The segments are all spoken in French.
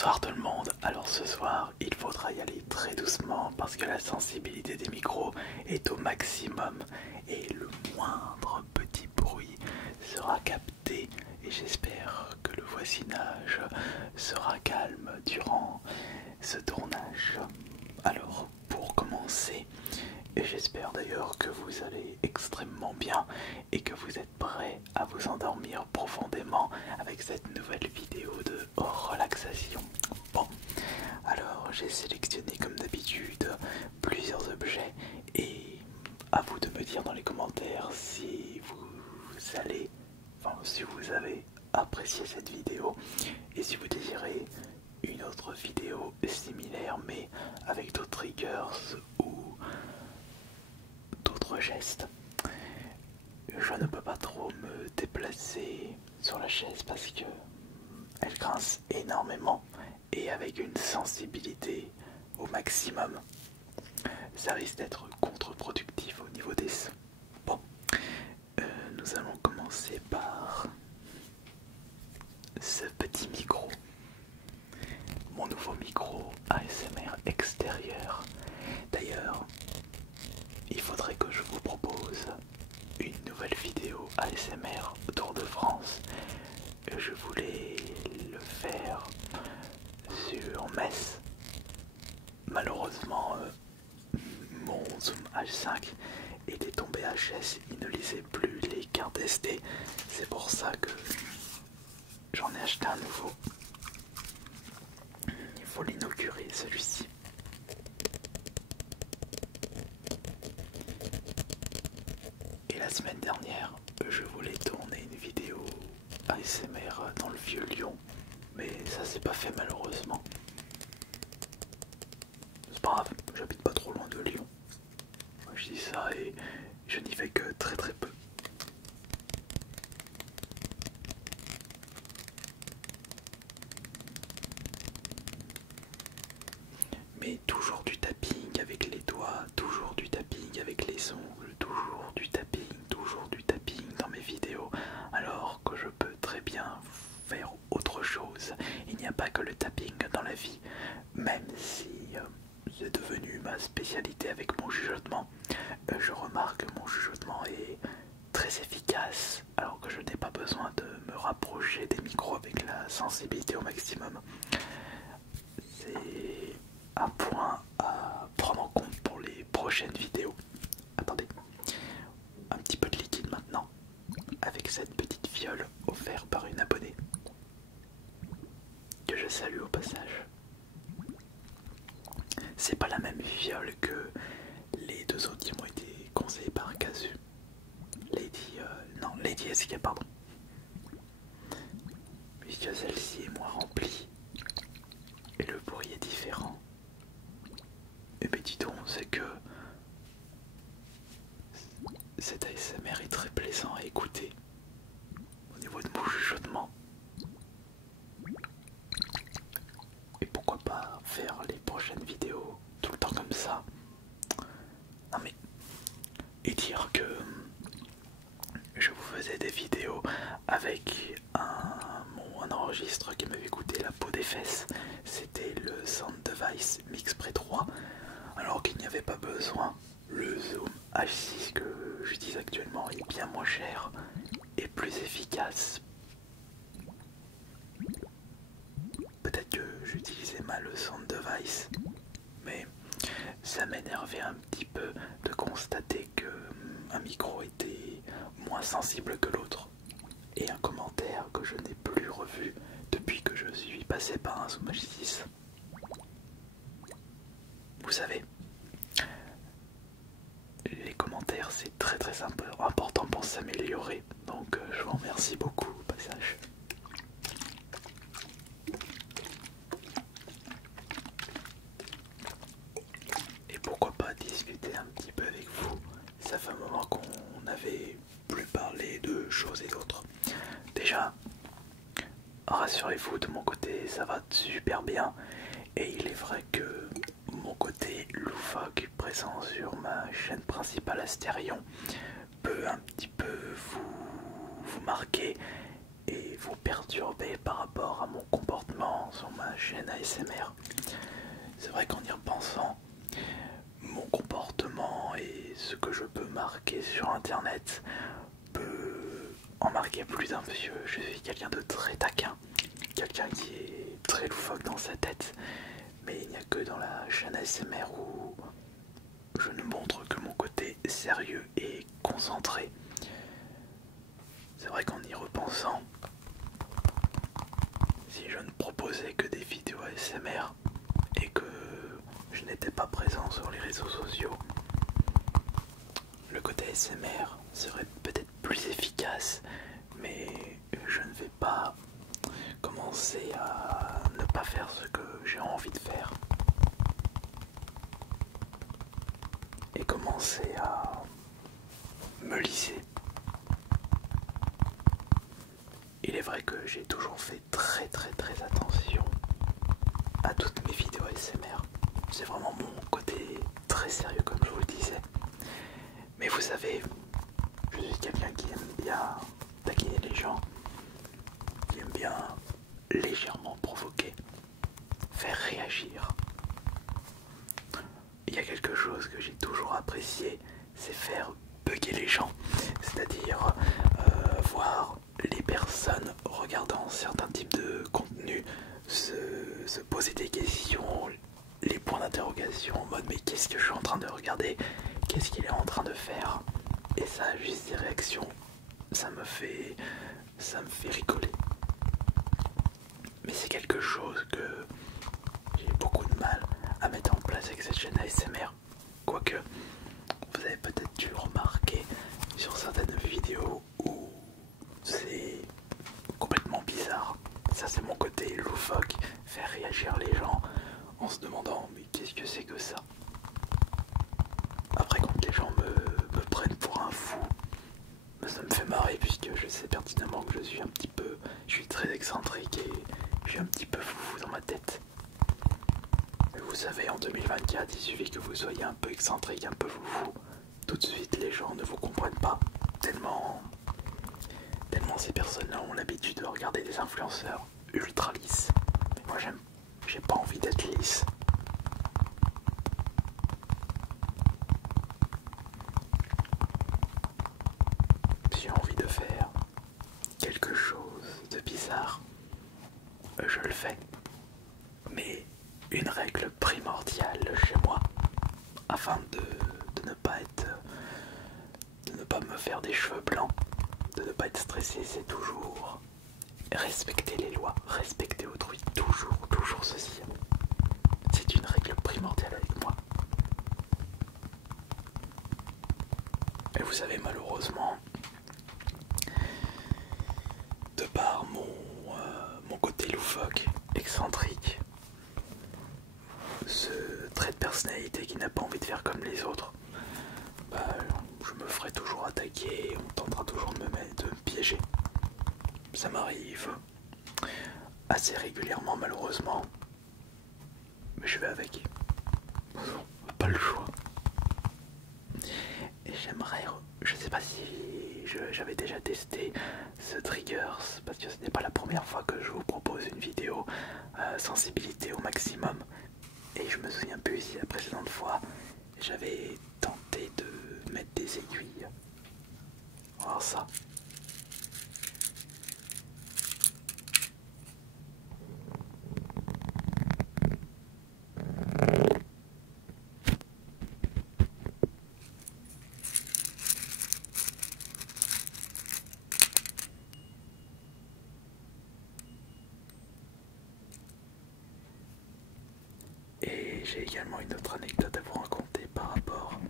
Bonsoir tout le monde. Alors ce soir, il faudra y aller très doucement parce que la sensibilité des micros est au maximum et le moindre petit bruit sera capté et j'espère que le voisinage sera calme durant ce tournage. Alors pour commencer, et j'espère d'ailleurs que vous allez extrêmement bien et que vous êtes prêts à vous endormir profondément avec cette nouvelle vidéo de relaxation. Bon, alors j'ai sélectionné comme d'habitude plusieurs objets et à vous de me dire dans les commentaires si vous allez, si vous avez apprécié cette vidéo et si vous désirez une autre vidéo similaire mais avec d'autres triggers ou d'autres gestes. Je ne peux pas trop me déplacer sur la chaise parce que elle grince énormément et avec une sensibilité au maximum, ça risque d'être contre-productif au niveau des sons. Bon, nous allons commencer par ce petit micro, mon nouveau micro ASMR extérieur. D'ailleurs, il faudrait que je vous propose une nouvelle vidéo ASMR Tour de France. Je voulais le faire sur Metz. Malheureusement, mon Zoom H5 était tombé HS, il ne lisait plus les cartes SD. C'est pour ça que j'en ai acheté un nouveau. Il faut l'inaugurer celui-ci. Et la semaine dernière, je voulais tourner une vidéo ASMR dans le vieux Lyon, mais ça s'est pas fait malheureusement. C'est pas grave, j'habite pas trop loin de Lyon. Moi, je dis ça et je n'y vais que très très peu. Mais toujours du tapping avec les doigts, toujours du tapping avec les ongles, toujours du tapping dans mes vidéos, alors que je peux très bien faire autre chose. Il n'y a pas que le tapping dans la vie, même si c'est devenu ma spécialité avec mon chuchotement. Je remarque que mon chuchotement est très efficace, alors que je n'ai pas besoin de me rapprocher des micros avec la sensibilité au maximum. C'est un point à prendre en compte pour les prochaines vidéos. Attendez, un petit peu de liquide maintenant, avec cette petite fiole offerte par une abonnée, que je salue au passage. C'est pas la même fiole que les deux autres qui m'ont été conseillés par Casu. Lady SK, pardon. Puisque celle-ci est moins remplie et le bruit est différent. Et ben dis donc, c'est que cet ASMR est très plaisant à écouter au niveau de mon chuchotement. Et pourquoi pas faire les prochaines vidéos tout le temps comme ça. Non mais, et dire que je vous faisais des vidéos avec un enregistre qui m'avait coûté la peau des fesses. C'était le Sound Device Mix Pre 3, alors qu'il n'y avait pas besoin. Le Zoom H6 que j'utilise actuellement est bien moins cher et plus efficace. Peut-être que j'utilisais mal le Sound Device, mais ça m'énervait un petit peu de constater que un micro était moins sensible que l'autre. Et un commentaire que je n'ai plus revu depuis que je suis passé par un Zoom H6. Vous savez, les commentaires c'est très très important pour s'améliorer, donc je vous remercie beaucoup au passage. Et pourquoi pas discuter un petit peu avec vous. Ça fait un moment qu'on n'avait plus parlé de choses et d'autres. Déjà, rassurez-vous, de mon côté ça va super bien. Et il est vrai que mon côté loufoque présent sur ma chaîne principale Astérion peut un petit peu vous marquer et vous perturber par rapport à mon comportement sur ma chaîne ASMR. C'est vrai qu'en y repensant, mon comportement et ce que je peux marquer sur internet peut en marquer plus d'un, monsieur. Je suis quelqu'un de très taquin, quelqu'un qui est très loufoque dans sa tête, mais il n'y a que dans la chaîne ASMR où je ne montre que mon côté sérieux et concentré. C'est vrai qu'en y repensant, si je ne proposais que des vidéos ASMR et que je n'étais pas présent sur les réseaux sociaux, le côté ASMR serait peut-être plus efficace, mais je ne vais pas commencer à ne pas faire ce que j'ai envie de faire et commencer à me lisser. Il est vrai que j'ai toujours fait très attention à toutes mes vidéos ASMR. C'est vraiment mon côté très sérieux comme je vous le disais. Mais vous savez, je suis quelqu'un qui aime bien taquiner les gens, qui aime bien légèrement provoquer, faire réagir. Il y a quelque chose que j'ai toujours apprécié, c'est faire bugger les gens, c'est-à-dire voir les personnes regardant certains types de contenus se poser des questions, les points d'interrogation en mode mais qu'est-ce que je suis en train de regarder, qu'est-ce qu'il est en train de faire, et ça a juste des réactions, ça me fait rigoler. Mais c'est quelque chose que j'ai beaucoup de mal à mettre en place avec cette chaîne ASMR. Quoique, vous avez peut-être dû remarquer sur certaines vidéos où c'est complètement bizarre. Ça, c'est mon côté loufoque, faire réagir les gens en se demandant mais qu'est-ce que c'est que ça. Après, quand les gens me prennent pour un fou, ça me fait marrer puisque je sais pertinemment que je suis très excentrique et je suis un petit peu foufou dans ma tête. Mais vous savez, en 2024, il suffit que vous soyez un peu excentrique, un peu foufou. Tout de suite, les gens ne vous comprennent pas. Tellement ces personnes-là ont l'habitude de regarder des influenceurs ultra lisses. Mais moi, j'ai pas envie d'être lisse. Si j'ai envie de faire quelque chose de bizarre, je le fais. Mais une règle primordiale chez moi, afin de ne pas me faire des cheveux blancs, de ne pas être stressé, c'est toujours respecter les lois, respecter autrui, toujours ceci. C'est une règle primordiale avec moi. Et vous savez, malheureusement, de par mon côté loufoque, excentrique, ce trait de personnalité qui n'a pas envie de faire comme les autres, je me ferai toujours attaquer, on tentera toujours de me piéger. Ça m'arrive assez régulièrement malheureusement, mais je vais avec. Pas le choix. Et j'aimerais, je sais pas si j'avais déjà testé ce triggers, parce que ce n'est pas la première fois que je vous propose une vidéo sensibilité au maximum. Et je me souviens plus si la précédente fois j'avais tenté de mettre des aiguilles. On va voir ça. Et j'ai également une autre anecdote à vous raconter par rapport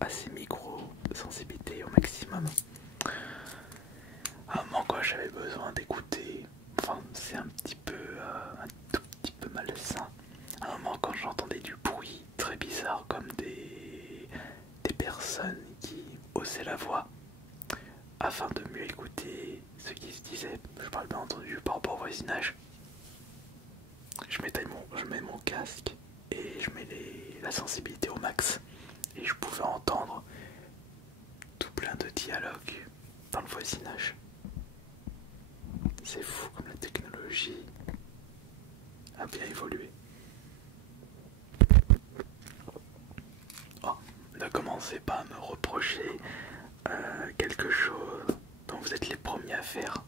à ces micro-sensibilités au maximum. À un moment quand j'avais besoin d'écouter, enfin c'est un tout petit peu malsain. À un moment quand j'entendais du bruit très bizarre comme des personnes qui haussaient la voix afin de mieux écouter ce qui se disait, je parle bien entendu par rapport au voisinage. Je mets mon casque et je mets la sensibilité au max et je pouvais entendre tout plein de dialogues dans le voisinage. C'est fou comme la technologie a bien évolué. Oh, ne commencez pas à me reprocher quelque chose dont vous êtes les premiers à faire.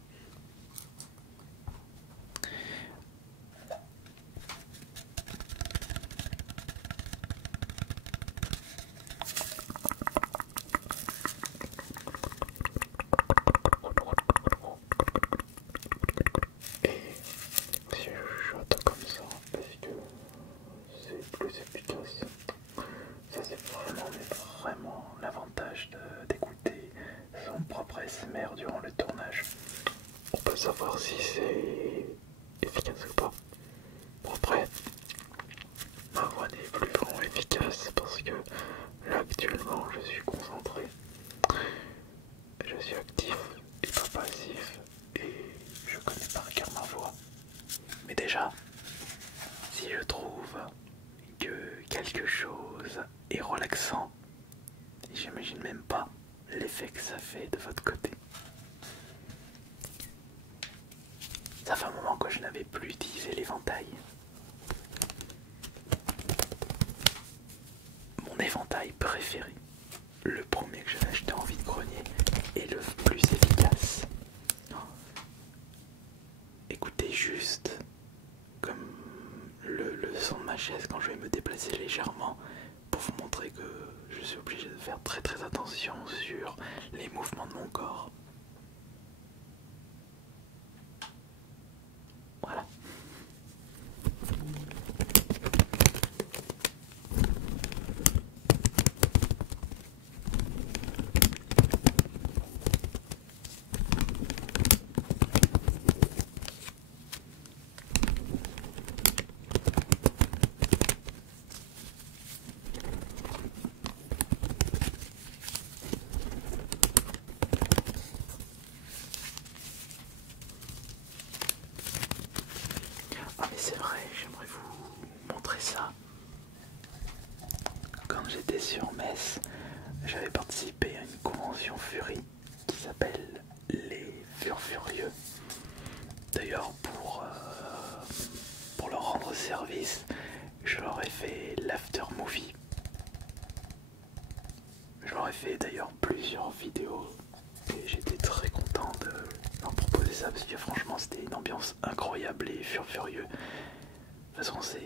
Et si je chuchote comme ça, parce que c'est plus efficace. Ça c'est vraiment l'avantage d'écouter son propre ASMR durant le tournage. On peut savoir si c'est efficace ou pas. Bon après, ma voix n'est plus vraiment efficace parce que là actuellement je suis concentré. Je suis actif et pas passif et je connais par cœur ma voix. Mais déjà, si je trouve que quelque chose est relaxant, j'imagine même pas l'effet que ça fait de votre côté. Ça fait un moment que je n'avais plus utilisé l'éventail. Mon éventail préféré, le premier que j'avais acheté en vide-grenier, est le plus efficace. Écoutez juste comme le son de ma chaise quand je vais me déplacer légèrement pour vous montrer que je suis obligé de faire très attention sur les mouvements de mon corps. Voilà. Ah mais c'est vrai, j'aimerais vous montrer ça. Quand j'étais sur Metz, j'avais participé à une convention Fury qui s'appelle les Furfurieux. D'ailleurs pour leur rendre service, je leur ai fait l'after movie. Je leur ai fait d'ailleurs plusieurs vidéos et j'étais très content de leur proposer ça parce que franchement c'était une ambiance incroyable et furieux. De toute façon ça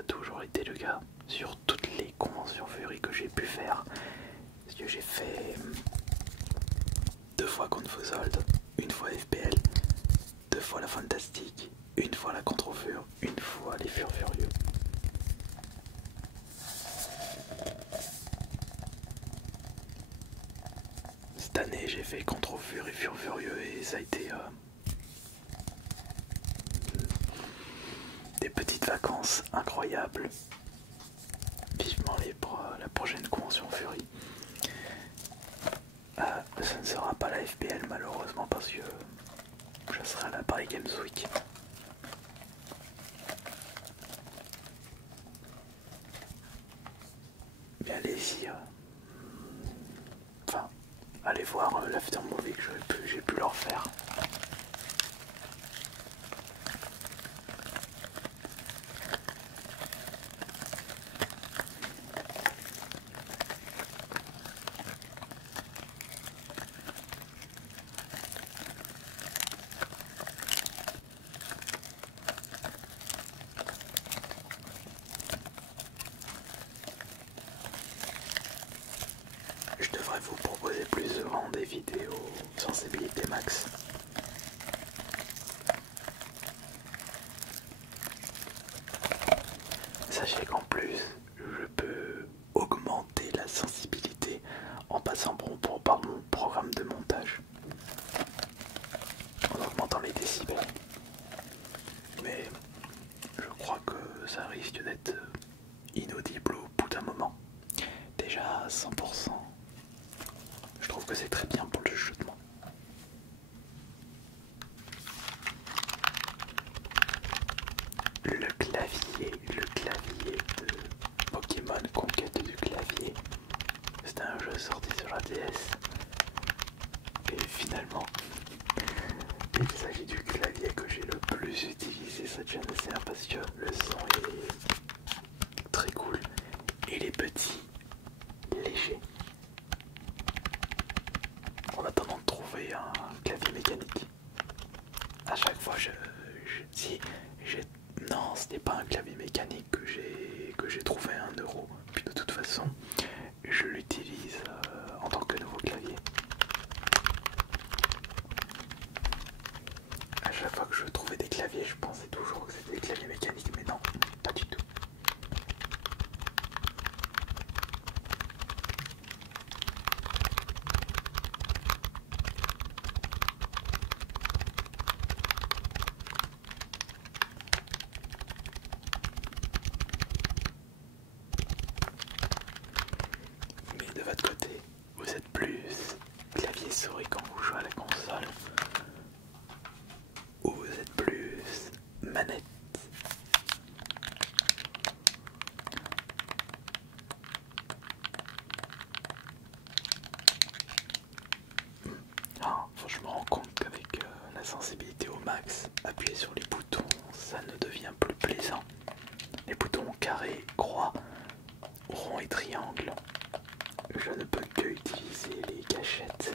a toujours été le cas sur toutes les conventions Fury que j'ai pu faire. Parce que j'ai fait 2 fois Confosold, une fois FPL, 2 fois la Fantastique, une fois la Contrefur, une fois les Furieux. Cette année j'ai fait Contrefur et Furieux et ça a été des petites vacances incroyables. Vivement la prochaine convention Fury. Ça ne sera pas la FPL malheureusement parce que je serai à la Paris Games Week. Mais allez-y, enfin, allez voir l'after movie que j'ai pu leur faire. Je devrais vous proposer plus souvent des vidéos sensibilité max. Sachez qu'en plus, je peux augmenter la sensibilité en passant par mon programme de montage. En augmentant les décibels. Mais je crois que ça risque d'être inaudible au bout d'un moment. Déjà à 100%. Je trouve que c'est très bien pour le chuchotement. Le clavier de Pokémon Conquête du clavier. C'était un jeu sorti sur la DS. Et finalement, Il s'agit du clavier que j'ai le plus utilisé cette GNSR parce que le son est très cool et il est petit, léger. En attendant de trouver un clavier mécanique, à chaque fois si j'ai non, ce n'est pas un clavier mécanique que j'ai trouvé à 1 €. Puis de toute façon, je l'utilise en tant que nouveau clavier. À chaque fois que je trouvais des claviers, je pensais toujours que c'était des claviers mécaniques, mais non, pas du tout. Mais de votre côté, vous êtes plus clavier souris quand vous jouez à la console ou vous êtes plus manette? Ah, faut que je me rends compte qu'avec la sensibilité au max, appuyer sur les boutons, ça ne devient plus plaisant. Les boutons carré, croix, rond et triangle, je ne peux que utiliser les gâchettes.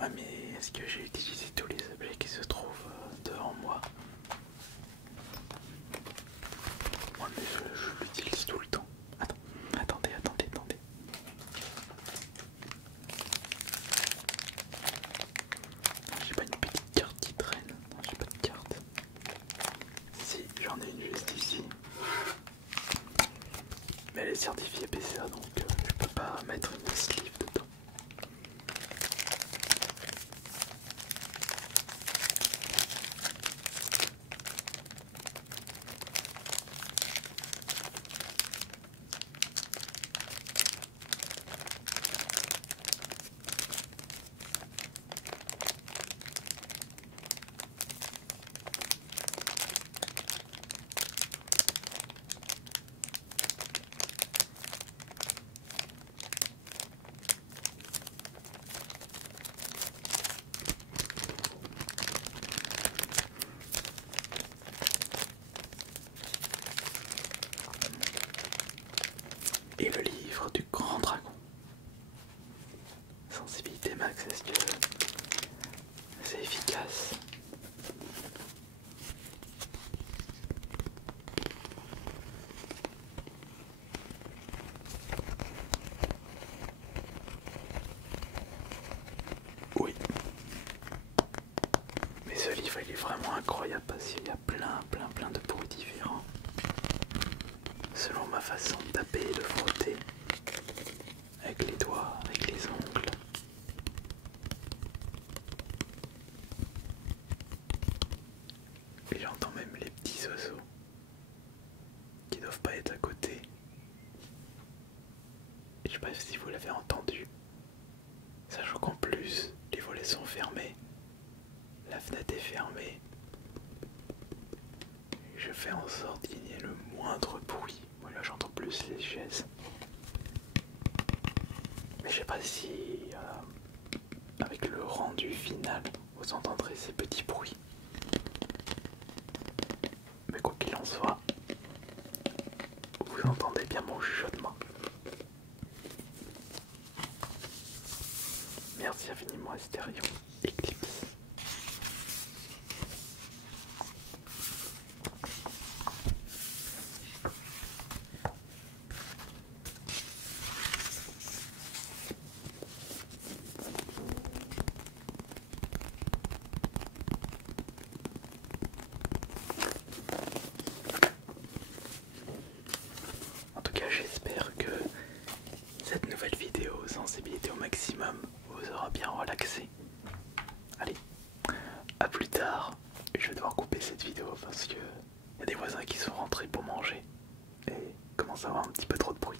Ah mais est-ce que j'ai utilisé tous les objets qui se trouvent devant moi? Moi mais je l'utilise tout le temps. Attendez. J'ai pas une petite carte qui traîne. Non, j'ai pas de carte. Si, j'en ai une juste ici. Mais elle est certifiée PCA donc je peux pas mettre une sleeve dedans. Et le livre du grand dragon. Sensibilité max, est-ce que c'est efficace? Oui. Mais ce livre il est vraiment incroyable parce qu'il y a plein de bruits différents. Selon ma façon de taper et de frotter. Avec les doigts, avec les ongles. Et j'entends même les petits oiseaux qui doivent pas être à côté. Et je sais pas si vous l'avez entendu. Sachant qu'en plus, les volets sont fermés. La fenêtre est fermée. Je fais en sorte qu'il n'y ait le moindre bruit. Voilà, j'entends plus les chaises. Mais je sais pas si avec le rendu final vous entendrez ces petits bruits. Mais quoi qu'il en soit, vous entendez bien mon chuchotement. Merci infiniment. Asterion Eclipse. En tout cas, j'espère que cette nouvelle vidéo sensibilité au maximum vous aura bien relaxé. Allez, à plus tard. Je vais devoir couper cette vidéo parce que y a des voisins qui sont rentrés pour manger et commence à avoir un petit peu trop de bruit.